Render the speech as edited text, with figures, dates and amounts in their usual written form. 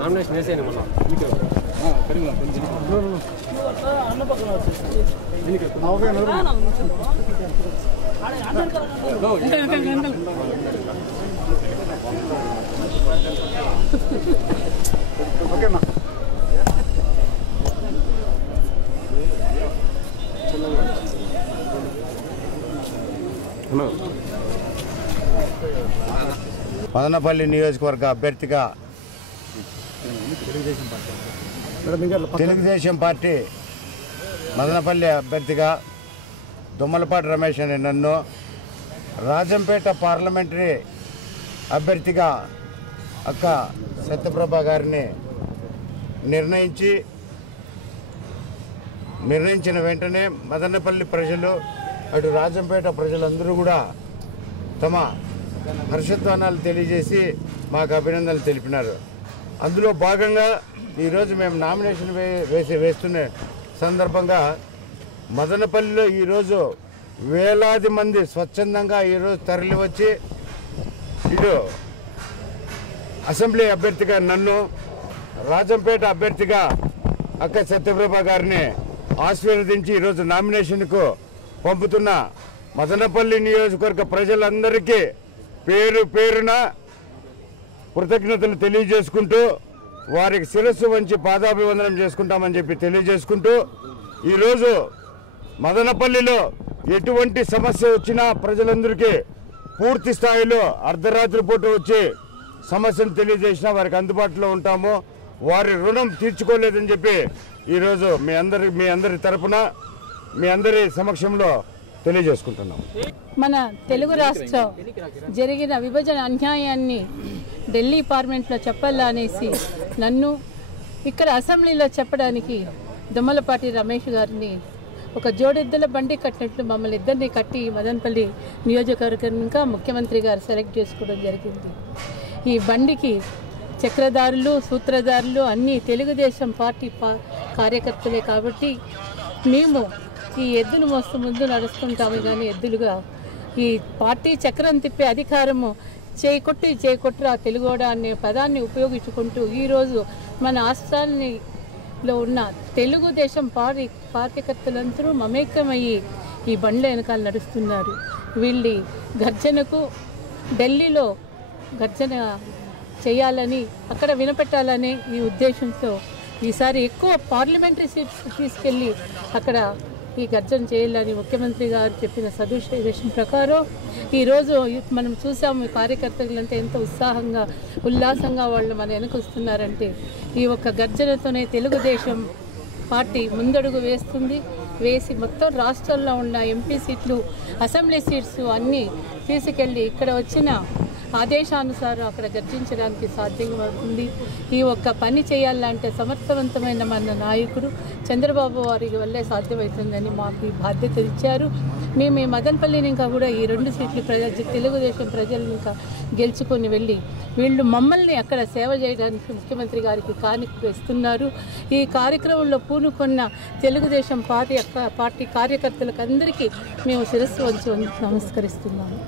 Nomination వేసేయండి మళ్ళీ ఓకేనా మదనపల్లి నియోజకవర్గ అభ్యర్థిగా తెలుగుదేశం పార్టీ మదనపల్లి అభ్యర్థిగా దుమ్మలపాటి రమేష్ అనే నన్ను, రాజంపేట పార్లమెంటరీ అభ్యర్థిగా అక్క సత్యప్రభ గారిని నిర్ణయించిన వెంటనే మదనపల్లి ప్రజలు అటు రాజంపేట ప్రజలందరూ కూడా తమ హర్షధ్వానాలు తెలియజేసి మాకు అభినందనలు తెలిపినారు. అందులో భాగంగా ఈరోజు మేము నామినేషన్ వేస్తున్న సందర్భంగా మదనపల్లిలో ఈరోజు వేలాది మంది స్వచ్ఛందంగా ఈరోజు తరలి వచ్చి ఇటు అసెంబ్లీ అభ్యర్థిగా నన్ను, రాజంపేట అభ్యర్థిగా అక్క సత్యప్రభ గారిని ఆశీర్వదించి ఈరోజు నామినేషన్కు పంపుతున్న మదనపల్లి నియోజకవర్గ ప్రజలందరికీ పేరు పేరున కృతజ్ఞతలు తెలియజేసుకుంటూ వారికి శిరస్సు వంచి పాదాభివందనం చేసుకుంటామని చెప్పి తెలియజేసుకుంటూ ఈరోజు మదనపల్లిలో ఎటువంటి సమస్య వచ్చినా ప్రజలందరికీ పూర్తి స్థాయిలో అర్ధరాత్రి పూట వచ్చి సమస్యను తెలియజేసినా వారికి అందుబాటులో ఉంటాము. వారి రుణం తీర్చుకోలేదని చెప్పి ఈరోజు మీ అందరి తరపున మీ అందరి సమక్షంలో తెలియజేసుకుంటున్నాం. మన తెలుగు రాష్ట్రం జరిగిన విభజన అన్యాయాన్ని ఢిల్లీ పార్లమెంట్లో చెప్పాలా అనేసి నన్ను ఇక్కడ అసెంబ్లీలో చెప్పడానికి దుమ్మలపాటి రమేష్ గారిని ఒక జోడెద్దుల బండి కట్టినట్లు మమ్మల్ని ఇద్దరిని కట్టి మదనపల్లి నియోజకవర్గంగా ముఖ్యమంత్రి గారు సెలెక్ట్ చేసుకోవడం జరిగింది. ఈ బండికి చక్రధారులు, సూత్రధారులు అన్నీ తెలుగుదేశం పార్టీ కార్యకర్తలే కాబట్టి మేము ఈ ఎద్దును మోస్తూ ముందు నడుస్తుంటాము. కానీ ఎద్దులుగా ఈ పార్టీ చక్రం తిప్పే అధికారము చేకొట్టురా తెలుగోడ అనే పదాన్ని ఉపయోగించుకుంటూ ఈరోజు మన రాష్ట్రాల్లో ఉన్న తెలుగుదేశం కార్యకర్తలందరూ మమేకమయ్యి ఈ బండ్ల వెనకాల నడుస్తున్నారు. వీళ్ళ గర్జనకు ఢిల్లీలో గర్జన చేయాలని, అక్కడ వినపెట్టాలనే ఈ ఉద్దేశంతో ఈసారి ఎక్కువ పార్లమెంటరీ సీట్స్ తీసుకెళ్ళి అక్కడ ఈ గర్జన చేయాలని ముఖ్యమంత్రి గారు చెప్పిన సదుద్దేశం ప్రకారం ఈరోజు మనం చూసాము. కార్యకర్తలంతా ఎంత ఉల్లాసంగా వాళ్ళు మన వెనక వస్తున్నారంటే ఈ ఒక్క గర్జనతోనే తెలుగుదేశం పార్టీ ముందడుగు వేసి మొత్తం రాష్ట్రంలో ఉన్న ఎంపీ సీట్లు, అసెంబ్లీ సీట్స్ అన్నీ తీసుకెళ్ళి ఇక్కడ వచ్చిన ఆదేశానుసారం అక్కడ గర్జించడానికి సాధ్యమవుతుంది. ఈ ఒక్క పని చేయాలంటే సమర్థవంతమైన మన నాయకుడు చంద్రబాబు వారి వల్లే సాధ్యమవుతుందని మాకు ఈ బాధ్యత ఇచ్చారు. మేము ఈ మదనపల్లిని ఇంకా కూడా ఈ 2 సీట్లు తెలుగుదేశం ప్రజలు ఇంకా గెలుచుకొని వెళ్ళి వీళ్ళు మమ్మల్ని అక్కడ సేవ చేయడానికి ముఖ్యమంత్రి గారికి కానుక ఇస్తున్నారు. ఈ కార్యక్రమంలో పూనుకున్న తెలుగుదేశం పార్టీ కార్యకర్తలకు అందరికీ మేము శిరస్సు వంచి నమస్కరిస్తున్నాము.